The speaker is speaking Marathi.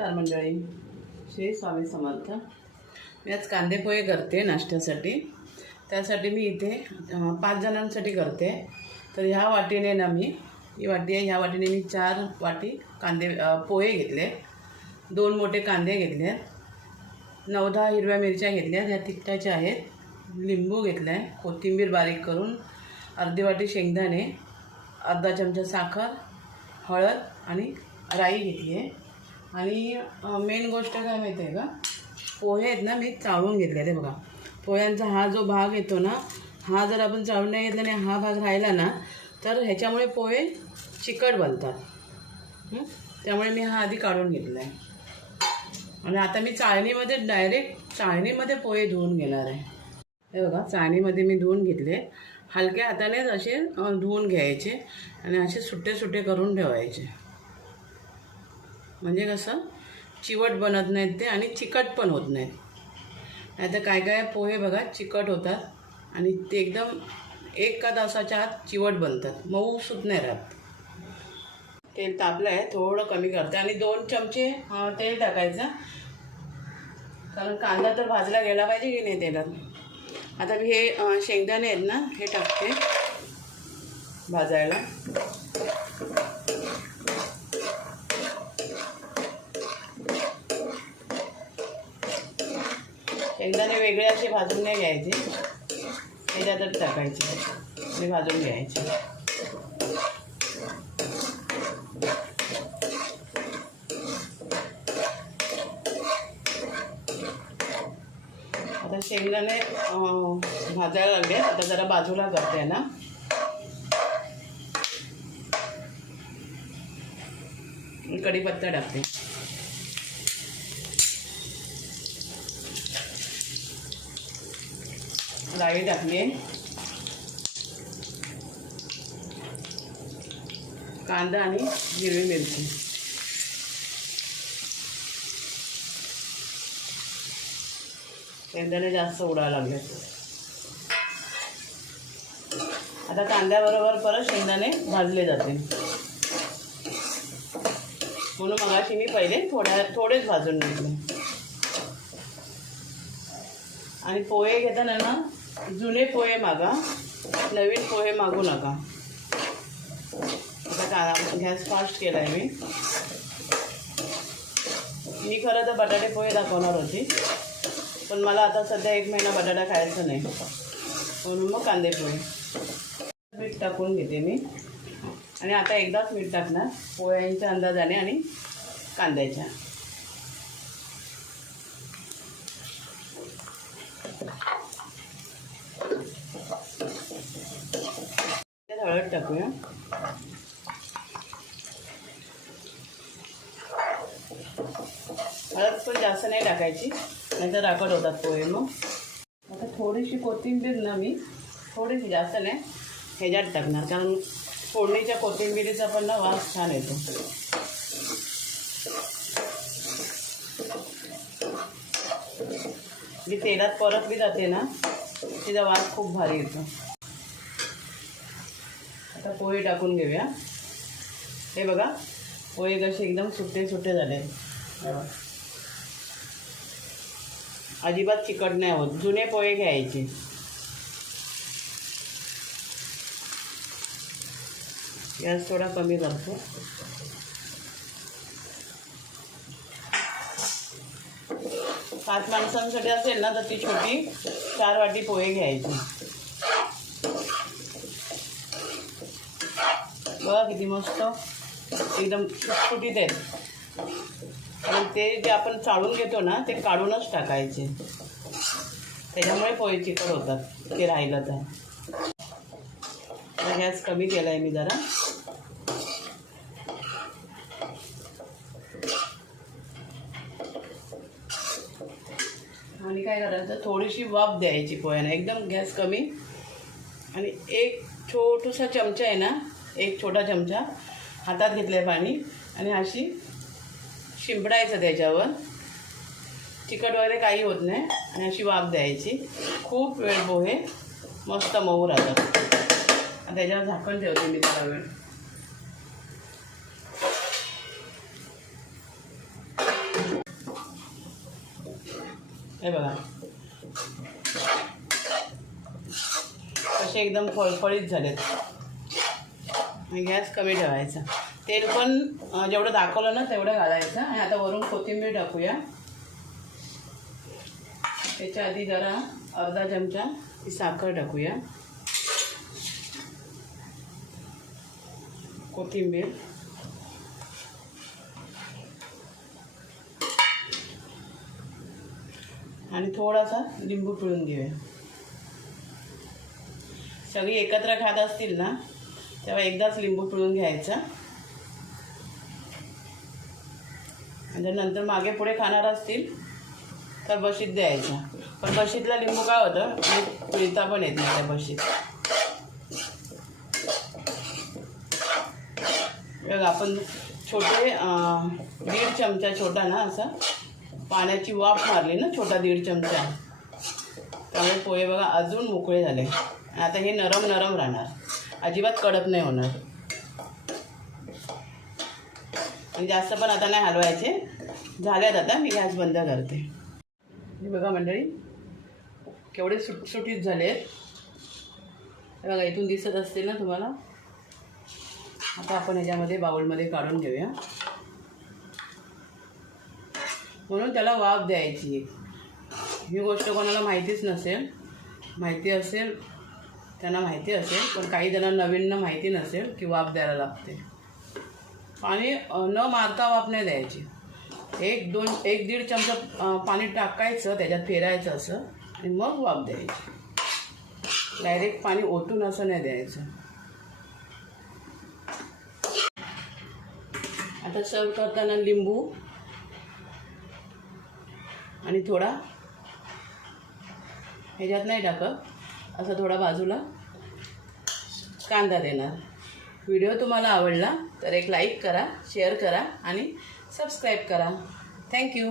नमस्कार मंडळी. श्री स्वामी समर्थ. मी आज कांदे पोहे करते नाश्त्यासाठी. त्यासाठी मी इथे पाच जणांसाठी करते. तर ह्या वाटीने ना मी ही वाटी आहे ह्या वाटीने मी चार वाटी कांदे पोहे घेतले. दोन मोठे कांदे घेतले. नऊ दहा हिरव्या मिरच्या घेतल्या. ह्या तिखटाच्या आहेत. लिंबू घेतला आहे कोथिंबीर बारीक करून अर्धी वाटी शेंगदाणे अर्धा चमचा साखर हळद आणि राई घेतली आहे. आणि मेन गोष्ट काय माहिती आहे का? पोहे आहेत ना मी चाळून घेतले ते बघा. पोह्यांचा हा जो भाग येतो ना हा जर आपण चाळून नाही घेतला आणि हा भाग राहिला ना तर ह्याच्यामुळे पोहे चिकट बनतात. त्यामुळे मी हा आधी काढून घेतला आहे आणि आता मी चाळणीमध्ये डायरेक्ट चाळणीमध्ये पोहे धुवून घेणार आहे. हे बघा चाळणीमध्ये मी धुवून घेतले. हलक्या हातानेच असे धुवून घ्यायचे आणि असे सुट्टे सुट्टे करून ठेवायचे. म्हणजे कसं? चिवट बनत नाहीत ते आणि चिकट पण होत नाहीत. नाहीतर काय काय पोहे बघा चिकट होतात आणि ते एकदम एक का तासाच्या आत चिवट बनतात. मऊ सुत नाही राहत. तेल तापलं आहे थोडं कमी करते आणि दोन चमचे तेल टाकायचं. कारण कांदा तर भाजला गेला पाहिजे की नाही तेलात आता मी हे शेंगदाणे आहेत ना हे टाकते भाजायला. शेंगदाणे वेगळे असे भाजून नाही घ्यायचे. त्याच्यातच टाकायचे. आणि भाजून घ्यायचे. आता शेंगदाणे भाजायला लागले आता जरा बाजूला करते ना. कढीपत्ता टाकते. राई टाकली. कांदा आणि हिरवी मिरची. शेंगदाणे जास्त उडायला लागले. आता कांद्याबरोबर परत शेंगदाणे भाजले जाते म्हणून मगाशी मी पहिले थोड्या थोडेच भाजून घेतले. आणि पोहे घेताना ना जुने पोहे मागा नवीन पोहे मागू नका. आता का गॅस फास्ट केला आहे मी. मी खरं तर बटाटे पोहे दाखवणार होती पण मला आता सध्या एक महिना बटाटा खायचा नाही. म्हणून मग कांदे पोहे. मीठ टाकून घेते मी. आणि आता एकदाच मीठ टाकणार पोह्यांच्या अंदाजाने आणि कांद्याच्या. हळद टाकूया. हळद पण जास्त नाही टाकायची नाहीतर राखड होतात पोहे मग. आता थोडीशी कोथिंबीर ना मी थोडीशी जास्त नाही ह्याच्यात टाकणार कारण फोडणीच्या कोथिंबिरीचा पण ना वास छान येतो. जी तेलात परतली जाते ना तिचा वास खूप भारी येतो. आता पोहे टाकून घेऊया. हे बघा पोहे कसे एकदम सुट्टे सुट्टे झाले. अजिबात चिकट नाही होत. जुने पोहे घ्यायचे. गॅस थोडा कमी करतो. पाच माणसांसाठी असेल ना तर ती छोटी चार वाटी पोहे घ्यायची. बघा किती मस्त. एकदम फुटीत आहेत आणि ते जे आपण चाळून घेतो ना ते काढूनच टाकायचे. त्याच्यामुळे पोहे चिकट होतात. ते राहिलं तर. गॅस कमी केला आहे मी जरा. आणि काय करायचं? थोडीशी वाफ द्यायची पोह्यांना. एकदम गॅस कमी. आणि एक छोटूसा चमचा आहे ना एक छोटा चमचा हातात घेतलं आहे पाणी आणि अशी शिंपडायचं त्याच्यावर तिखट वगैरे काही होत नाही आणि अशी वाफ द्यायची. खूप वेळ पोहे मस्त मऊ राहतात. आणि त्याच्यावर झाकण ठेवते मी त्याला वेळ. हे बघा. असे एकदम फळफळीत झालेत. गॅस कमी ठेवायचा. तेल पण जेवढं दाखवलं ना तेवढं घालायचं. आणि आता वरून कोथिंबीर टाकूया. त्याच्या आधी जरा अर्धा चमचा साखर टाकूया. कोथिंबीर. आणि थोडासा लिंबू पिळून घेऊया. सगळी एकत्र खात असतील ना तेव्हा एकदाच लिंबू पिळून घ्यायचा. आणि नंतर मागे पुढे खाणार असतील तर बशीत द्यायचा. पण बशीतला लिंबू काय होतं? की पिळता पण येत नाही त्या बशीत. बघा आपण छोटे दीड चमचा छोटा ना असा पाण्याची वाफ मारली ना छोटा दीड चमचा. त्यामुळे पोहे बघा अजून मोकळे झाले. आता हे नरम नरम राहणार. अजिबात कडक नाही होणार. आणि जास्त पण आता नाही हलवायचे. झाल्यात आता मी गॅस बंद करते. हे बघा मंडळी केवढे सुटसुटीत झाले. आहेत बघा इथून दिसत असतील ना तुम्हाला? आता आपण ह्याच्यामध्ये बाउलमध्ये काढून घेऊया. म्हणून त्याला वाफ द्यायची. ही गोष्ट कोणाला माहितीच नसेल. माहिती असेल त्यांना माहिती असेल पण काही जणांना नवीनना माहिती नसेल की वाफ द्यायला लागते. पाणी न मारता वाफ नाही द्यायची. एक दोन एक दीड चमचा पाणी टाकायचं त्याच्यात फेरायचं असं आणि मग वाफ द्यायची. डायरेक्ट पाणी ओतून असं नाही द्यायचं. आता सर्व करताना लिंबू आणि थोडा ह्याच्यात नाही टाकत. असा थोडा बाजूला कांदा देणार. व्हिडिओ तुम्हाला आवडला तर एक लाईक करा शेअर करा आणि सबस्क्राईब करा. थँक्यू